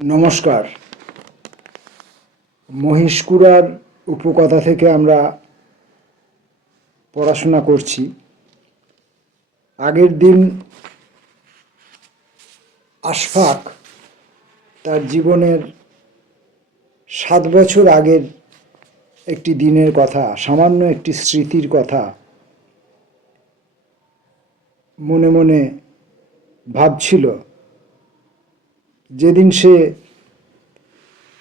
নমস্কার। মহিষকুড়ার উপকথা থেকে আমরা পড়াশোনা করছি। আগের দিন আশফাক তার জীবনের 7 বছর আগের একটি দিনের কথা, সামান্য একটি স্মৃতির কথা মনে মনে ভাবছিল। যেদিন সে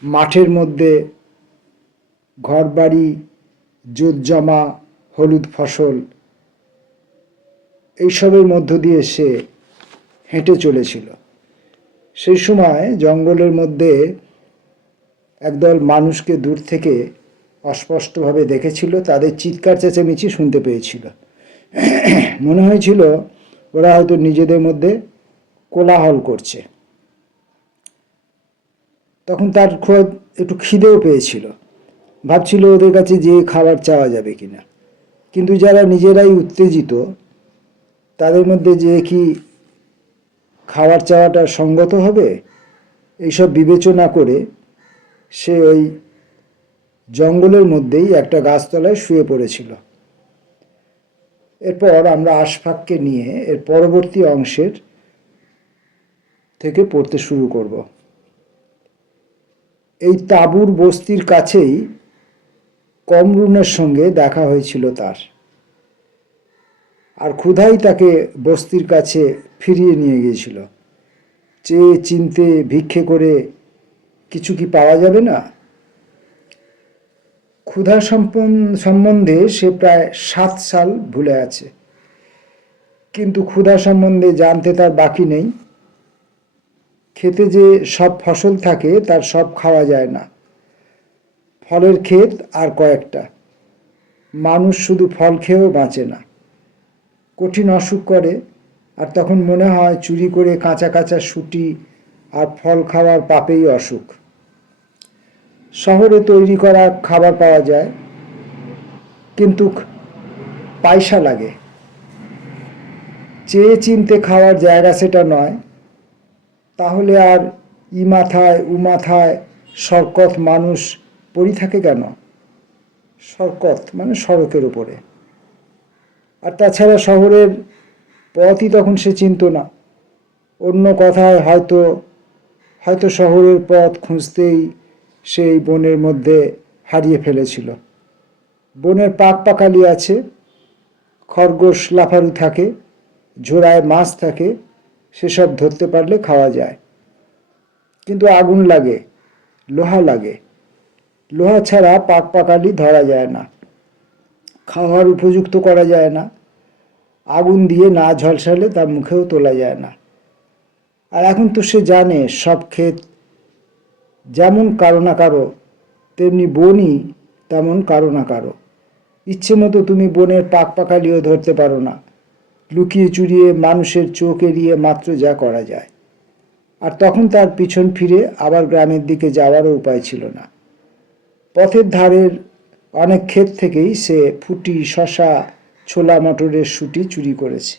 মাঠের মধ্যে ঘরবাড়ি, জোতজমা, হলুদ ফসল এইসবের মধ্য দিয়ে সে হেঁটে চলেছিল, সেই সময় জঙ্গলের মধ্যে একদল মানুষকে দূর থেকে অস্পষ্টভাবে দেখেছিল। তাদের চিৎকার চেঁচামেচি শুনতে পেয়েছিল। মনে হয়েছিল ওরা হয়তো নিজেদের মধ্যে কোলাহল করছে। তখন তার একটু খিদেও পেয়েছিল। ভাবছিল ওদের কাছে যেয়ে খাবার চাওয়া যাবে কিনা, কিন্তু যারা নিজেরাই উত্তেজিত তাদের মধ্যে যে কি খাবার চাওয়াটা সঙ্গত হবে, এইসব বিবেচনা করে সে ওই জঙ্গলের মধ্যেই একটা গাছতলায় শুয়ে পড়েছিল। এরপর আমরা আশফাককে নিয়ে এর পরবর্তী অংশের থেকে পড়তে শুরু করব। এই তাঁবুর বস্তির কাছেই কমরুনের সঙ্গে দেখা হয়েছিল তার, আর ক্ষুধাই তাকে বস্তির কাছে ফিরিয়ে নিয়ে গিয়েছিল। চেয়ে চিনতে ভিক্ষে করে কিছু কি পাওয়া যাবে না? ক্ষুধা সম্বন্ধে সে প্রায় 7 সাল ভুলে আছে, কিন্তু ক্ষুধা সম্বন্ধে জানতে তার বাকি নেই। খেতে যে সব ফসল থাকে তার সব খাওয়া যায় না। ফলের ক্ষেত আর কয়েকটা, মানুষ শুধু ফল খেয়েও বাঁচে না। কঠিন অসুখ করে, আর তখন মনে হয় চুরি করে কাঁচা কাঁচা শুঁটি আর ফল খাওয়ার পাপেই অসুখ। শহরে তৈরি করা খাবার পাওয়া যায়, কিন্তু পয়সা লাগে। চেয়ে চিনতে খাওয়ার জায়গা সেটা নয়। তাহলে আর ই মাথায় উ মাথায় সরকত মানুষ পড়ে থাকে কেন? সরকত মানে সড়কের উপরে। আর তাছাড়া শহরের পথই তখন সে চিনত না। অন্য কথায় হয়তো শহরের পথ খুঁজতেই সেই বনের মধ্যে হারিয়ে ফেলেছিল। বনের পাকপাকালি আছে, খরগোশ লাফারু থাকে, ঝোড়ায় মাছ থাকে, সেসব ধরতে পারলে খাওয়া যায়। কিন্তু আগুন লাগে, লোহা লাগে। লোহা ছাড়া পাকপাকালি ধরা যায় না, খাওয়ার উপযুক্ত করা যায় না। আগুন দিয়ে না ঝলসালে তা মুখেও তোলা যায় না। আর এখন তো সে জানে সব ক্ষেত যেমন কারো না কারো, তেমনি বনই তেমন কারো না কারো। ইচ্ছে মতো তুমি বনের পাকপাকালিও ধরতে পারো না, লুকিয়ে চুরিয়ে মানুষের চোখ এড়িয়ে মাত্র যা করা যায়। আর তখন তার পিছন ফিরে আবার গ্রামের দিকে যাওয়ারও উপায় ছিল না। পথের ধারের অনেক ক্ষেত থেকেই সে ফুটি, শশা, ছোলা মটরের শুঁটি চুরি করেছে।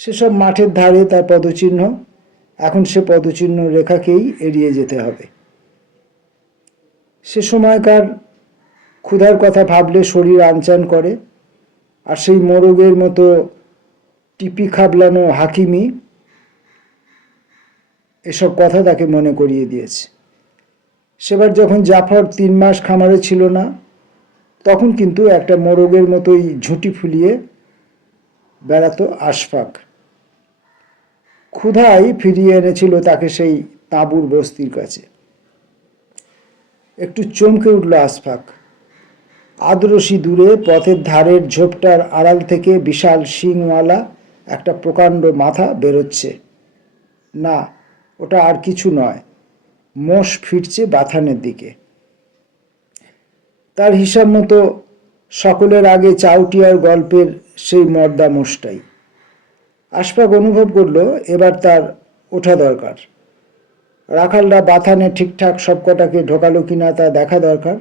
সেসব মাঠের ধারে তার পদচিহ্ন। এখন সে পদচিহ্ন রেখাকেই এড়িয়ে যেতে হবে। সে সময়কার ক্ষুধার কথা ভাবলে শরীর আনচান করে, আর সেই মোরগের মতো টিপি খাবলানো হাকিমি এসব কথা তাকে মনে করিয়ে দিয়েছে। সেবার যখন জাফর 3 মাস খামারে ছিল না, তখন কিন্তু একটা মোরগের মতোই ঝুঁটি ফুলিয়ে বেড়াতো আশফাক। ক্ষুধাই ফিরিয়ে এনেছিল তাকে সেই তাঁবুর বস্তির কাছে। একটু চমকে উঠল আশফাক। আদরসি দূরে পথের ধারের ঝোপটার আড়াল থেকে বিশাল শিংওয়ালা একটা প্রকাণ্ড মাথা বেরোচ্ছে। না, ওটা আর কিছু নয়, মোষ ফিরছে বাথানের দিকে। তার হিসাব মতো সকলের আগে চাউটিয়ার গল্পের সেই মর্দা মোষটাই। আশফাক অনুভব করল এবার তার ওঠা দরকার। রাখালরা বাথানে ঠিকঠাক সবকটাকে ঢোকালো কিনা তা দেখা দরকার।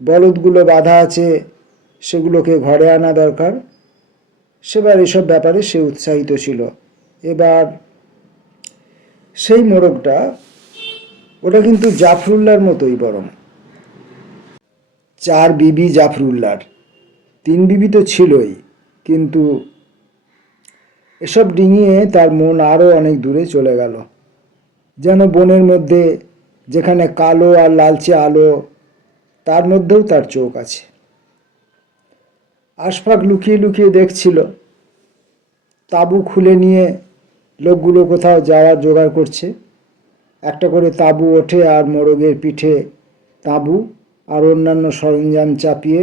বলদগুলো বাধা আছে, সেগুলোকে ঘরে আনা দরকার। সেবার এসব ব্যাপারে সে উৎসাহিত ছিল। এবার সেই মোরগটা ওটা কিন্তু জাফরুল্লাহর মতোই, বরং 4 বিবি জাফরুল্লাহর, 3 বিবি তো ছিলই, কিন্তু এসব ডিঙিয়ে তার মন আরও অনেক দূরে চলে গেল। যেন বনের মধ্যে যেখানে কালো আর লালচে আলো, তার মধ্যেও তার চোখ আছে। আশফাক লুকিয়ে লুকিয়ে দেখছিল। তাঁবু খুলে নিয়ে লোকগুলো কোথাও যাওয়ার জোগাড় করছে। একটা করে তাঁবু ওঠে আর মোরগের পিঠে তাঁবু আর অন্যান্য সরঞ্জাম চাপিয়ে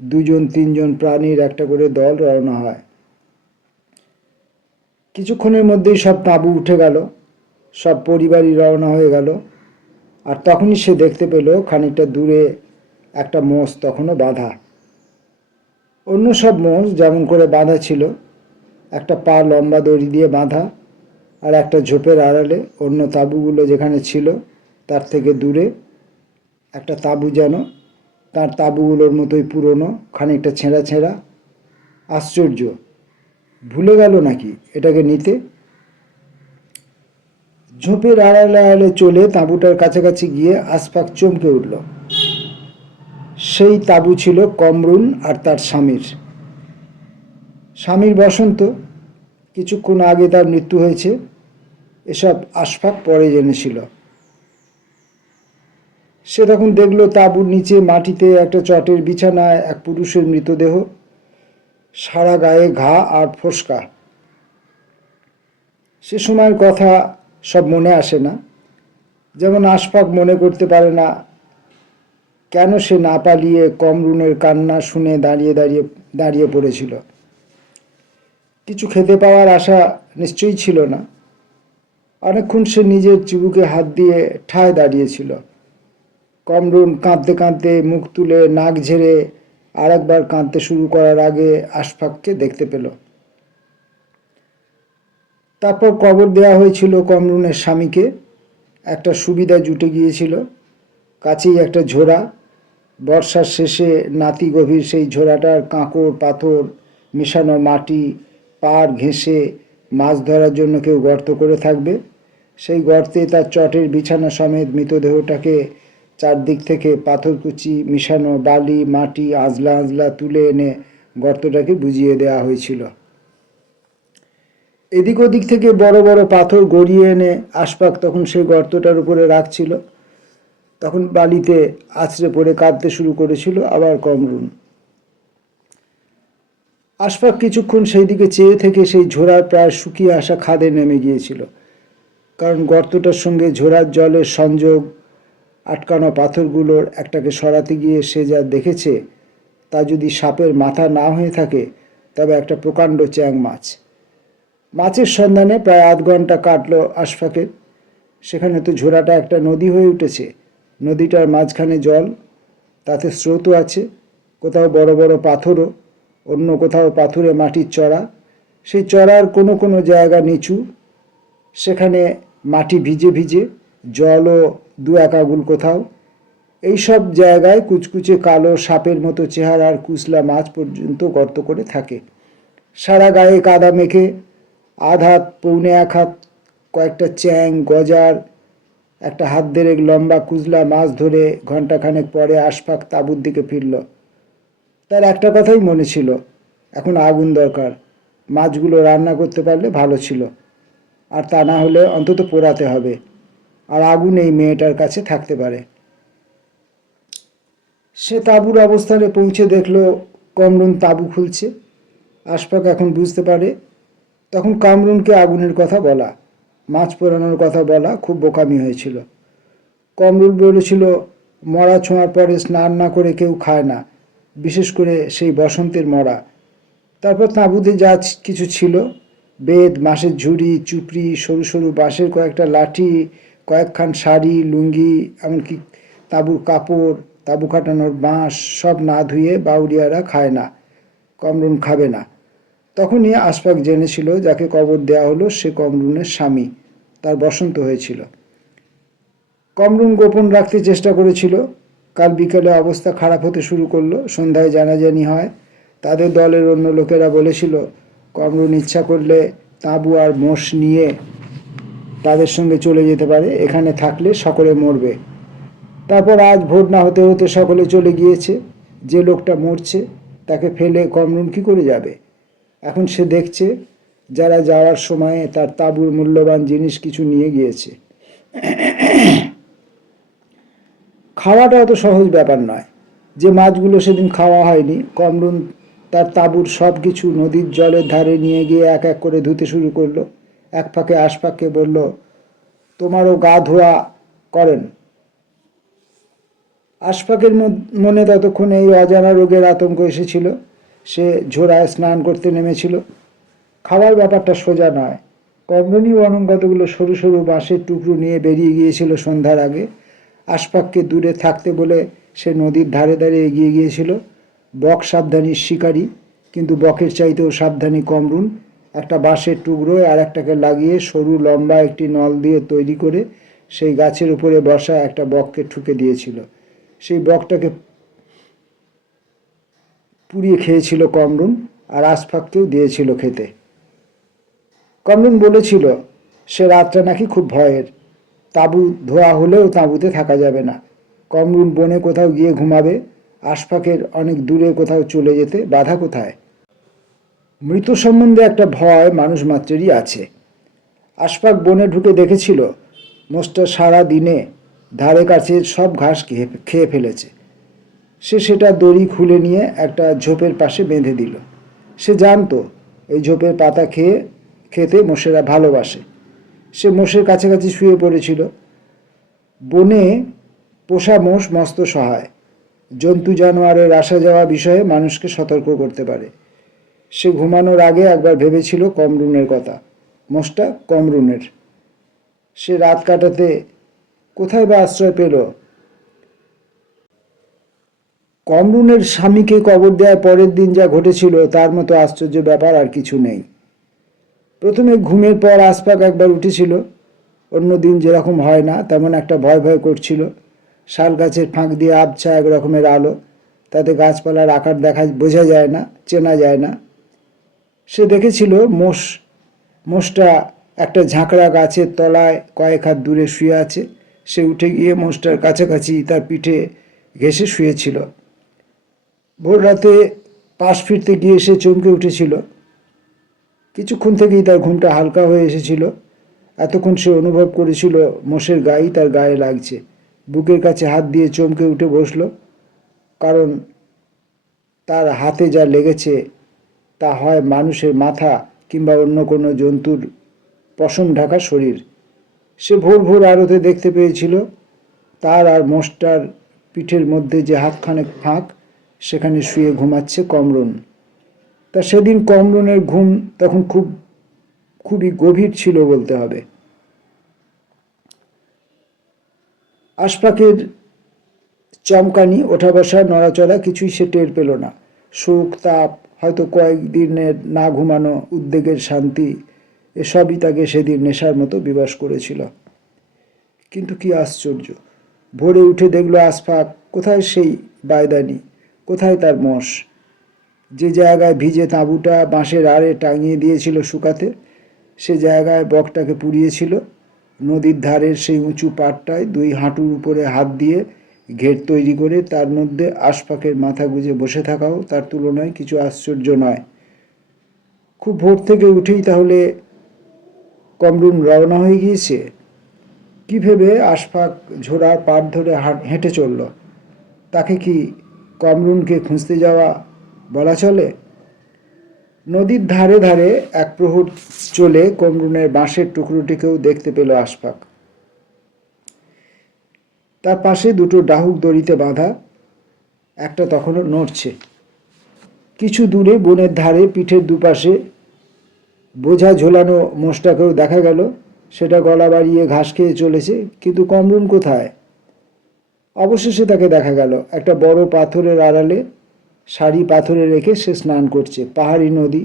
2-3 প্রাণীর একটা করে দল রওনা হয়। কিছুক্ষণের মধ্যেই সব তাঁবু উঠে গেল, সব পরিবারই রওনা হয়ে গেল। আর তখনই সে দেখতে পেল খানিকটা দূরে একটা মোষ তখনও বাঁধা। অন্য সব মোষ যেমন করে বাঁধা ছিল, একটা পা লম্বা দড়ি দিয়ে বাঁধা, আর একটা ঝোপের আড়ালে অন্য তাঁবুগুলো যেখানে ছিল তার থেকে দূরে একটা তাঁবু, যেন তার তাঁবুগুলোর মতোই পুরনো, খানিকটা ছেঁড়া ছেঁড়া। আশ্চর্য, ভুলে গেল নাকি এটাকে নিতে? ঝোপের আড়ালে আড়ালে চলে তাঁবুটার কাছাকাছি গিয়ে আশফাক চমকে উঠল। সেই তাঁবু ছিল কমরুন আর তার স্বামীর বসন্ত। কিছুক্ষণ আগে তার মৃত্যু হয়েছে, এসব আশফাক পরে জেনেছিল। সে তখন দেখল তাঁবুর নিচে মাটিতে একটা চটের বিছানায় এক পুরুষের মৃতদেহ, সারা গায়ে ঘা আর ফোসকা। সে সময়ের কথা সব মনে আসে না। যেমন আশফাক মনে করতে পারে না কেন সে না পালিয়ে কমরুনের কান্না শুনে দাঁড়িয়ে পড়েছিল। কিছু খেতে পাওয়ার আশা নিশ্চয়ই ছিল না। অনেকক্ষণ সে নিজের চিবুকে হাত দিয়ে ঠায় দাঁড়িয়েছিল। কমরুন কাঁদতে কাঁদতে মুখ তুলে নাক ঝেড়ে আরেকবার কাঁদতে শুরু করার আগে আশফাককে দেখতে পেল। তারপর কবর দেওয়া হয়েছিল কমরুনের স্বামীকে। একটা সুবিধা জুটে গিয়েছিল, কাছেই একটা ঝোড়া। বর্ষার শেষে নাতি গভীর সেই ঝোড়াটার কাঁকড় পাথর মেশানো মাটি পাড় ঘেঁষে মাছ ধরার জন্য কেউ গর্ত করে থাকবে। সেই গর্তে তার চটের বিছানা সমেত মৃতদেহটাকে চারদিক থেকে পাথরকুচি মিশানো বালি মাটি আজলা আজলা তুলে এনে গর্তটাকে বুঝিয়ে দেওয়া হয়েছিল। এদিক ওদিক থেকে বড় বড় পাথর গড়িয়ে এনে আশফাক তখন সেই গর্তটার উপরে রাখছিল। তখন বালিতে আছড়ে পড়ে কাঁদতে শুরু করেছিল আবার কমরুন। আশফাক কিছুক্ষণ সেই দিকে চেয়ে থেকে সেই ঝোড়ার প্রায় শুকিয়ে আসা খাদে নেমে গিয়েছিল। কারণ গর্তটার সঙ্গে ঝোড়ার জলের সংযোগ আটকানো পাথরগুলোর একটাকে সরাতে গিয়ে সে যা দেখেছে তা যদি সাপের মাথা না হয়ে থাকে তবে একটা প্রকাণ্ড চ্যাং মাছ। মাছের সন্ধানে প্রায় আধ ঘন্টা কাটল আশফাকের। সেখানে তো ঝোড়াটা একটা নদী হয়ে উঠেছে। নদীটার মাঝখানে জল, তাতে স্রোতও আছে, কোথাও বড় বড় পাথরও, অন্য কোথাও পাথুরে মাটির চড়া। সেই চড়ার কোনো কোনো জায়গা নিচু, সেখানে মাটি ভিজে ভিজে, জলও 2-1 আঙুল কোথাও। এইসব জায়গায় কুচকুচে কালো সাপের মতো চেহারার কুচলা মাছ পর্যন্ত গর্ত করে থাকে। সারা গায়ে কাদা মেখে 1/2 হাত 1.25 হাত কয়েকটা চ্যাং গজার একটা হাত দেড়েক লম্বা কুজলা মাছ ধরে ঘণ্টাখানেক পরে আশফাক তাঁবুর দিকে ফিরল। তার একটা কথাই মনে ছিল, এখন আগুন দরকার। মাছগুলো রান্না করতে পারলে ভালো ছিল, আর তা না হলে অন্তত পোড়াতে হবে। আর আগুন এই মেয়েটার কাছে থাকতে পারে। সে তাঁবুর অবস্থানে পৌঁছে দেখল কমরুন তাঁবু খুলছে। আশফাক এখন বুঝতে পারে তখন কামরুনকে আগুনের কথা বলা, মাছ পোড়ানোর কথা বলা খুব বোকামি হয়েছিল। কমরুন বলেছিল মরা ছোঁয়ার পরে স্নান না করে কেউ খায় না, বিশেষ করে সেই বসন্তের মরা। তারপর তাঁবুতে যা কিছু ছিল, বেদ বাঁশের ঝুড়ি চুপড়ি সরু সরু বাঁশের কয়েকটা লাঠি কয়েকখান শাড়ি লুঙ্গি এমনকি তাঁবুর কাপড় তাঁবু কাটানোর বাঁশ সব না ধুয়ে বাউরিয়ারা খায় না, কমরুন খাবে না। তখনই আশফাক জেনেছিল যাকে কবর দেয়া হলো সে কমরুনের স্বামী, তার বসন্ত হয়েছিল। কমরুন গোপন রাখতে চেষ্টা করেছিল। কাল বিকেলে অবস্থা খারাপ হতে শুরু করলো। সন্ধ্যায় জানাজানি হয়। তাদের দলের অন্য লোকেরা বলেছিল কমরুন ইচ্ছা করলে তাঁবু আর মোষ নিয়ে তাদের সঙ্গে চলে যেতে পারে, এখানে থাকলে সকলে মরবে। তারপর আজ ভোর না হতে হতে সকলে চলে গিয়েছে। যে লোকটা মরছে তাকে ফেলে কমরুন কী করে যাবে? এখন সে দেখছে যারা যাওয়ার সময়ে তার তাঁবুর মূল্যবান জিনিস কিছু নিয়ে গিয়েছে। খাওয়াটা অত সহজ ব্যাপার নয়। যে মাছগুলো সেদিন খাওয়া হয়নি, কমরুন তার তাঁবুর সব কিছু নদীর জলের ধারে নিয়ে গিয়ে এক এক করে ধুতে শুরু করলো। এক ফাঁকে আশফাককে বলল, তোমারও গা ধোয়া করেন। আশফাকের মনে ততক্ষণে এই অজানা রোগের আতঙ্ক এসেছিল। সে ঝোড়ায় স্নান করতে নেমেছিল। খাওয়ার ব্যাপারটা সোজা নয়। কমরুনই বরং কতগুলো সরু সরু বাঁশের টুকরো নিয়ে বেরিয়ে গিয়েছিল সন্ধ্যার আগে। আশফাককে দূরে থাকতে বলে সে নদীর ধারে ধারে এগিয়ে গিয়েছিল। বক সাবধানী শিকারী, কিন্তু বকের চাইতেও সাবধানী কমরুন। একটা বাঁশের টুকরোয় আর একটাকে লাগিয়ে সরু লম্বা একটি নল দিয়ে তৈরি করে সেই গাছের উপরে বসা একটা বককে ঠুকে দিয়েছিল। সেই বকটাকে পুড়িয়ে খেয়েছিল কমরুন, আর আশফাককেও দিয়েছিল খেতে। কমরুন বলেছিল সে রাতটা নাকি খুব ভয়ের। তাঁবু ধোয়া হলেও তাঁবুতে থাকা যাবে না। কমরুন বনে কোথাও গিয়ে ঘুমাবে। আশফাকের অনেক দূরে কোথাও চলে যেতে বাধা কোথায়? মৃত সম্বন্ধে একটা ভয় মানুষ মাত্রেরই আছে। আশফাক বনে ঢুকে দেখেছিল মোষটা সারা দিনে ধারে কাছে সব ঘাস খেয়ে ফেলেছে। সে সেটা দড়ি খুলে নিয়ে একটা ঝোপের পাশে বেঁধে দিল। সে জানতো এই ঝোপের পাতা খেতে মোষেরা ভালোবাসে। সে মোষের কাছাকাছি শুয়ে পড়েছিল। বনে পোষা মোষ মস্ত সহায়। জন্তু জানোয়ারের আসা যাওয়া বিষয়ে মানুষকে সতর্ক করতে পারে। সে ঘুমানোর আগে একবার ভেবেছিল কমরুনের কথা। মোষটা কমরুনের। সে রাত কাটাতে কোথায় বা আশ্রয় পেল? কমরুনের স্বামীকে কবর দেওয়ার পরের দিন যা ঘটেছিল তার মতো আশ্চর্য ব্যাপার আর কিছু নেই। প্রথমে ঘুমের পর আশফাক একবার উঠেছিল। অন্য দিন যেরকম হয় না তেমন একটা ভয় ভয় করছিল। শাল গাছের ফাঁক দিয়ে আবছা এক রকমের আলো, তাতে গাছপালার আকার বোঝা যায় না, চেনা যায় না। সে দেখেছিল মোষটা একটা ঝাঁকড়া গাছের তলায় কয়েক হাত দূরে শুয়ে আছে। সে উঠে গিয়ে মোষটার কাছাকাছি তার পিঠে ঘেঁষে শুয়েছিল। ভোর রাতে পাশ ফিরতে গিয়ে সে চমকে উঠেছিল। কিছুক্ষণ থেকেই তার ঘুমটা হালকা হয়ে এসেছিল। এতক্ষণ সে অনুভব করেছিল মোষের গায়ে তার গায়ে লাগছে। বুকের কাছে হাত দিয়ে চমকে উঠে বসল, কারণ তার হাতে যা লেগেছে তা হয় মানুষের মাথা কিংবা অন্য কোনো জন্তুর পশম ঢাকা শরীর। সে ভোর ভোর আলোতে দেখতে পেয়েছিল তার আর মোষটার পিঠের মধ্যে যে হাতখানেক ফাঁক, সেখানে শুয়ে ঘুমাচ্ছে কমরুন। তা সেদিন কমরুনের ঘুম তখন খুবই গভীর ছিল বলতে হবে। আশফাকের চমকানি, ওঠা বসা, নড়াচড়া কিছুই সে টের পেল না। সুখ, তাপ, হয়তো কয়েকদিনের না ঘুমানো, উদ্বেগের শান্তি, এসবই তাকে সেদিন নেশার মতো বিবশ করেছিল। কিন্তু কি আশ্চর্য! ভোরে উঠে দেখল আশফাক, কোথায় সেই বায়দানি, কোথায় তার মোষ? যে জায়গায় ভিজে তাঁবুটা বাঁশের আড়ে টাঙিয়ে দিয়েছিল শুকাতে, সে জায়গায় বকটাকে পুড়িয়েছিল। নদীর ধারের সেই উঁচু পাড়টায় দুই হাঁটুর উপরে হাত দিয়ে ঘের তৈরি করে তার মধ্যে আশফাকের মাথা গুঁজে বসে থাকাও তার তুলনায় কিছু আশ্চর্য নয়। খুব ভোর থেকে উঠেই তাহলে কমরুন রওনা হয়ে গিয়েছে? কি ভেবে আশফাক ঝোড়ার পাড় ধরে হেঁটে চলল? তাকে কি কমরুনকে খুঁজতে যাওয়া বলা চলে? নদীর ধারে ধারে এক প্রহর চলে কমরুনের বাঁশের টুকরোটিকেও দেখতে পেল আশফাক। তার পাশে দুটো ডাহুক দড়িতে বাঁধা, একটা তখনও নড়ছে। কিছু দূরে বনের ধারে পিঠের দুপাশে বোঝা ঝোলানো মোষটাকেও দেখা গেল। সেটা গলা বাড়িয়ে ঘাস খেয়ে চলেছে। কিন্তু কমরুন কোথায়? অবশেষে তাকে দেখা গেল একটা বড় পাথরের আড়ালে সারি পাথরে রেখে সে স্নান করছে। পাহাড়ি নদী,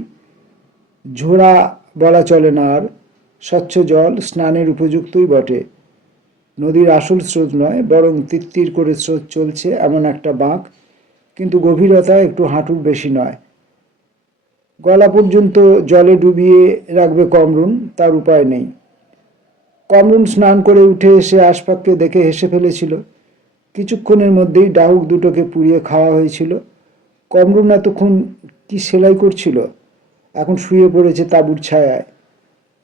ঝোড়া বলা চলে না আর, স্বচ্ছ জল, স্নানের উপযুক্তই বটে। নদীর আসল স্রোত নয়, বরং তিত্তির করে স্রোত চলছে এমন একটা বাঁক, কিন্তু গভীরতা একটু হাঁটুর বেশি নয়। গলা পর্যন্ত জলে ডুবিয়ে রাখবে কমরুন, তার উপায় নেই। কমরুন স্নান করে উঠে এসে আশফাককে দেখে হেসে ফেলেছিল। কিছুক্ষণের মধ্যেই ডাহুক দুটোকে পুড়িয়ে খাওয়া হয়েছিল। কমরুন এতক্ষণ কি সেলাই করছিল, এখন শুয়ে পড়েছে তাঁবুর ছায়ায়।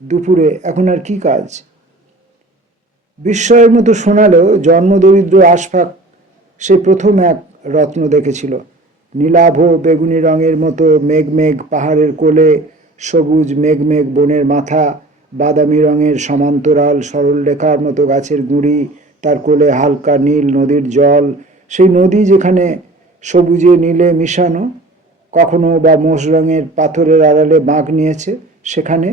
দুপুরে এখন আর কি কাজ? বিস্ময়ের মতো শোনালেও জন্মদরিদ্র আশফাক সে প্রথম এক রত্ন দেখেছিল। নীলাভ বেগুনি রঙের মতো মেঘ মেঘ পাহাড়ের কোলে, সবুজ মেঘ মেঘ বনের মাথা, বাদামি রঙের সমান্তরাল সরল রেখার মতো গাছের গুঁড়ি, তার কোলে হালকা নীল নদীর জল। সেই নদী যেখানে সবুজে নীলে মিশানো, কখনো বা মোষ রঙের পাথরের আড়ালে বাঁক নিয়েছে, সেখানে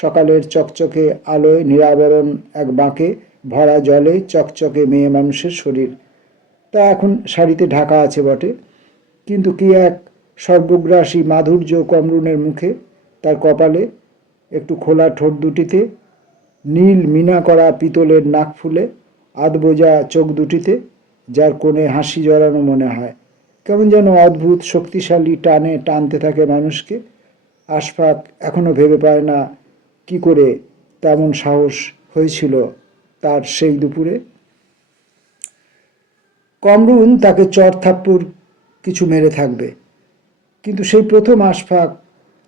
সকালের চকচকে আলোয় নিরাবরণ এক বাঁকে ভরা জলে চকচকে মেয়ে মানুষের শরীর। তা এখন শাড়িতে ঢাকা আছে বটে, কিন্তু কি এক সর্বগ্রাসী মাধুর্য কমরুনের মুখে, তার কপালে, একটু খোলা ঠোঁট দুটিতে, নীল মিনা করা পিতলের নাক ফুলে, আধবোজা চোখ দুটিতে, যার কোণে হাসি জড়ানো মনে হয়। কেমন যেন অদ্ভুত শক্তিশালী টানে টানতে থাকে মানুষকে। আশফাক এখনো ভেবে পায় না কি করে তেমন সাহস হয়েছিল তার সেই দুপুরে। কমরুন তাকে চর থাপ্পড় কিছু মেরে থাকবে, কিন্তু সেই প্রথম আশফাক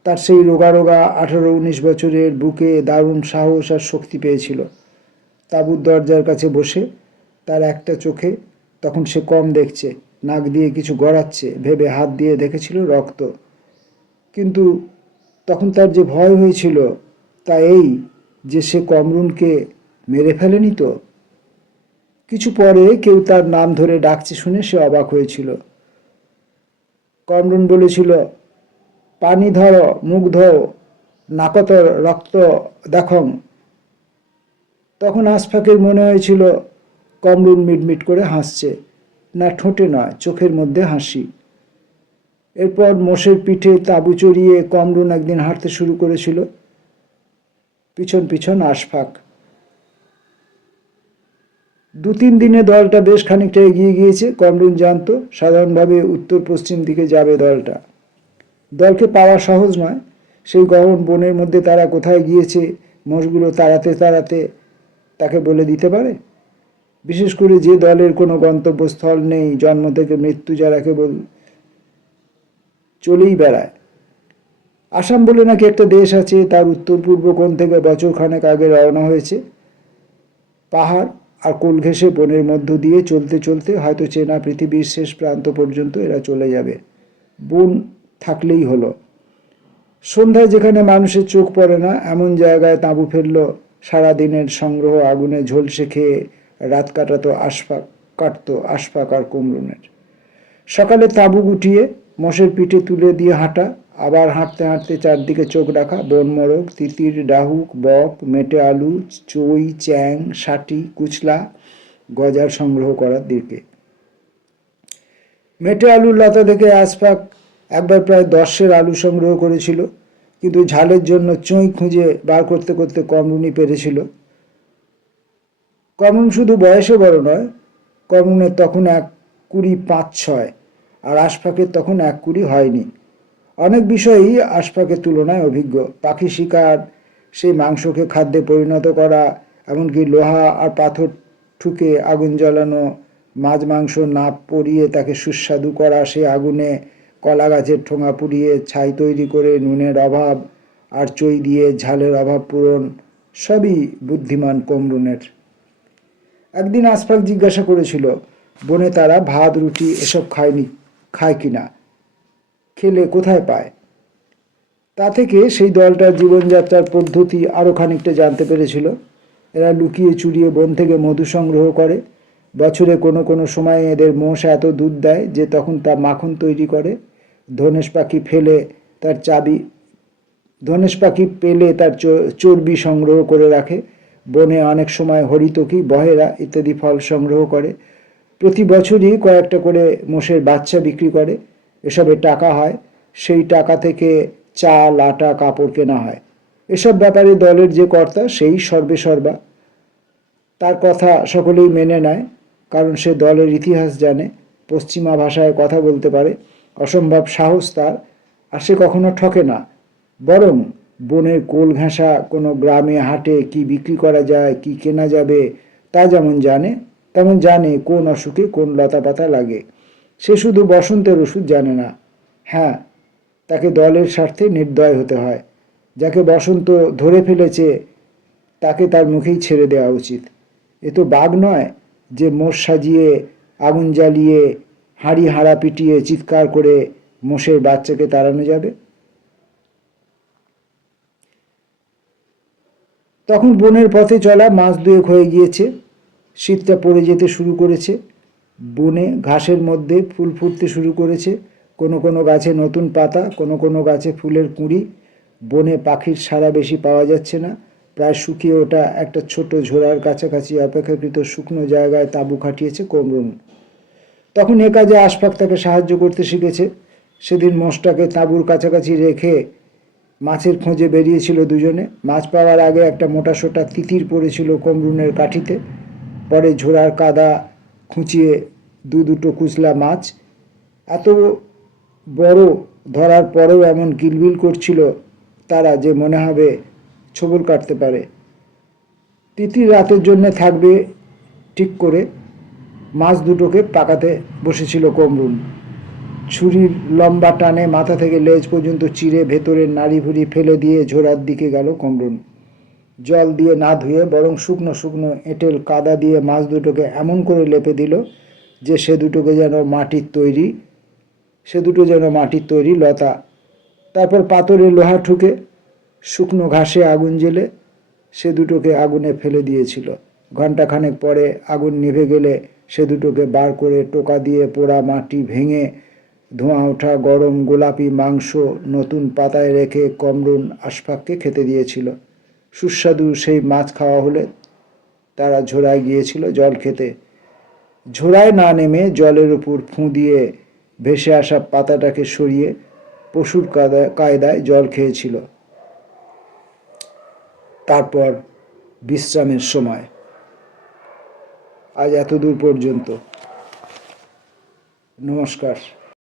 তার সেই রোগা রোগা 18-19 বছরের বুকে দারুণ সাহস আর শক্তি পেয়েছিল। তাঁবুর দরজার কাছে বসে তার একটা চোখে তখন সে কম দেখছে, নাক দিয়ে কিছু গড়াচ্ছে ভেবে হাত দিয়ে দেখেছিল রক্ত। কিন্তু তখন তার যে ভয় হয়েছিল তা এই যে সে কমরুনকে মেরে ফেলেনি তো। কিছু পরে কেউ তার নাম ধরে ডাকছে শুনে সে অবাক হয়েছিল। কমরুন বলেছিল, পানি ধর, মুখ ধো, নাকতর রক্ত দেখং। তখন আশফাকের মনে হয়েছিল কমরুন মিটমিট করে হাসছে, না ঠোঁটে নয়, চোখের মধ্যে হাসি। এরপর মোষের পিঠে তাঁবু চড়িয়ে কমরুন একদিন হাঁটতে শুরু করেছিল, পিছন পিছন আশফাক। 2-3 দিনে দলটা বেশ খানিকটা এগিয়ে গিয়েছে। কমরুন জানত সাধারণভাবে উত্তর পশ্চিম দিকে যাবে দলটা। দলকে পাওয়া সহজ নয়। সেই গহন বনের মধ্যে তারা কোথায় গিয়েছে মোষগুলো তাড়াতে তাড়াতে তাকে বলে দিতে পারে? বিশেষ করে যে দলের কোনো গন্তব্যস্থল নেই, জন্ম থেকে মৃত্যু যারা কেবল চলেই বেড়ায়। আসাম বলে নাকি একটা দেশ আছে, তার উত্তর পূর্ব কোণ থেকে বছরখানেক আগে রওনা হয়েছে। পাহাড় আর কোল ঘেঁষে বনের মধ্য দিয়ে চলতে চলতে হয়তো চেনা পৃথিবীর শেষ প্রান্ত পর্যন্ত এরা চলে যাবে। বন থাকলেই হলো। সন্ধ্যায় যেখানে মানুষের চোখ পড়ে না এমন জায়গায় তাঁবু ফেললো সারাদিনের সংগ্রহ আগুনে ঝলসে খেয়ে রাত কাটতো আশফাক আর কমরুনের। সকালে তাঁবু গুটিয়ে মোষের পিঠে তুলে দিয়ে হাঁটা, আবার হাঁটতে হাঁটতে চারদিকে চোখ রাখা বনমোরগ, তিতির, ডাহুক, বক, মেটে আলু, চই, চ্যাং, সাটি, কুচলা, গজার সংগ্রহ করার দিকে। মেটে আলুর লতা দেখে আশফাক একবার প্রায় 10 আলু সংগ্রহ করেছিল, কিন্তু ঝালের জন্য চই খুঁজে বার করতে করতে কমরুনই পেরেছিল। কমরুন শুধু বয়সে বড় নয়, কমরুনের তখন 20-25, আর আশফাকের তখন 20 হয়নি। অনেক বিষয়েই আশফাকের তুলনায় অভিজ্ঞ। পাখি শিকার, সেই মাংসকে খাদ্যে পরিণত করা, এমনকি লোহা আর পাথর ঠুকে আগুন জ্বালানো, মাছ মাংস না পরিয়ে তাকে সুস্বাদু করা, সে আগুনে কলা গাছের ঠোঙা পুড়িয়ে ছাই তৈরি করে নুনের অভাব আর চই দিয়ে ঝালের অভাব পূরণ, সবই বুদ্ধিমান কমরুনের। একদিন আশফাক জিজ্ঞাসা করেছিল বনে তারা ভাত রুটি এসব খায় কিনা, খেলে কোথায় পায়। তা থেকে সেই দলটার জীবনযাত্রার পদ্ধতি আরও খানিকটা জানতে পেরেছিল। এরা লুকিয়ে চুরিয়ে বন থেকে মধু সংগ্রহ করে। বছরে কোনো কোনো সময়ে এদের মোষ এত দুধ দেয় যে তখন তা মাখন তৈরি করে। ধনেশ পাখি পেলে তার চর্বি সংগ্রহ করে রাখে। বনে অনেক সময় হরিতকি, বহেরা ইত্যাদি ফল সংগ্রহ করে। প্রতি বছরই কয়েকটা করে মোষের বাচ্চা বিক্রি করে। এসবে টাকা হয়, সেই টাকা থেকে চাল, আটা, কাপড় কেনা হয়। এসব ব্যাপারে দলের যে কর্তা সেই সর্বেসর্বা। তার কথা সকলেই মেনে নেয়, কারণ সে দলের ইতিহাস জানে, পশ্চিমা ভাষায় কথা বলতে পারে, অসম্ভব সাহস তার, আর সে কখনো ঠকে না, বরং বনের কোল ঘেঁষা কোনো গ্রামে হাটে কি বিক্রি করা যায়, কি কেনা যাবে, তা যেমন জানে, তেমন জানে কোন অসুখে কোন লতাপাতা লাগে। সে শুধু বসন্তের ওষুধ জানে না। হ্যাঁ, তাকে দলের স্বার্থে নির্দয় হতে হয়। যাকে বসন্ত ধরে ফেলেছে তাকে তার মুখেই ছেড়ে দেওয়া উচিত। এ তো বাঘ নয় যে মোষ সাজিয়ে, আগুন জ্বালিয়ে, হাঁড়ি হাঁড়া পিটিয়ে চিৎকার করে মোষের বাচ্চাকে তাড়ানো যাবে। তখন বনের পথে চলা মাস দুয়েক হয়ে গিয়েছে। শীতটা পড়ে যেতে শুরু করেছে। বনে ঘাসের মধ্যে ফুল ফুটতে শুরু করেছে। কোনো কোনো গাছে নতুন পাতা, কোনো কোনো গাছে ফুলের কুঁড়ি। বনে পাখির সাড়া বেশি পাওয়া যাচ্ছে না। প্রায় শুকিয়ে ওঠা একটা ছোট ঝোড়ার কাছাকাছি অপেক্ষাকৃত শুকনো জায়গায় তাঁবু খাটিয়েছে কমরুন। তখন এ কাজে আশফাক তাকে সাহায্য করতে শিখেছে। সেদিন মোষটাকে তাঁবুর কাছাকাছি রেখে মাছের খোঁজে বেরিয়েছিল দুজনে। মাছ পাওয়ার আগে একটা মোটাসোটা তিতির পড়েছিল কমরুনের কাঠিতে। পরে ঝোড়ার কাদা খুঁচিয়ে দুটো কুচলা মাছ। এত বড় ধরার পরেও এমন কিলবিল করছিল তারা যে মনে হবে ছোবল কাটতে পারে। তিতির রাতের জন্য থাকবে ঠিক করে মাছ দুটোকে পাকাতে বসেছিল কমরুন। ছুরির লম্বা টানে মাথা থেকে লেজ পর্যন্ত চিরে ভেতরের নাড়ি ভুড়ি ফেলে দিয়ে ঝোড়ার দিকে গেল কমরুন। জল দিয়ে না ধুয়ে বরং শুকনো শুকনো এঁটেল কাদা দিয়ে মাছ দুটোকে এমন করে লেপে দিল যে সে দুটো যেন মাটির তৈরি লতা। তারপর পাথরে লোহা ঠুকে শুকনো ঘাসে আগুন জ্বেলে সে দুটোকে আগুনে ফেলে দিয়েছিল। ঘণ্টাখানেক পরে আগুন নিভে গেলে সে দুটোকে বার করে টোকা দিয়ে পোড়া মাটি ভেঙে ধোঁয়া ওঠা গরম গোলাপি মাংস নতুন পাতায় রেখে কমরুন আশফাককে খেতে দিয়েছিল। সুস্বাদু সেই মাছ খাওয়া হলে তারা ঝোড়ায় গিয়েছিল জল খেতে। ঝোড়ায় না নেমে জলের উপর ফুঁ দিয়ে ভেসে আসা পাতাটাকে সরিয়ে পশুর কায়দায় জল খেয়েছিল। তারপর বিশ্রামের সময়। আজ এতদূর পর্যন্ত। নমস্কার।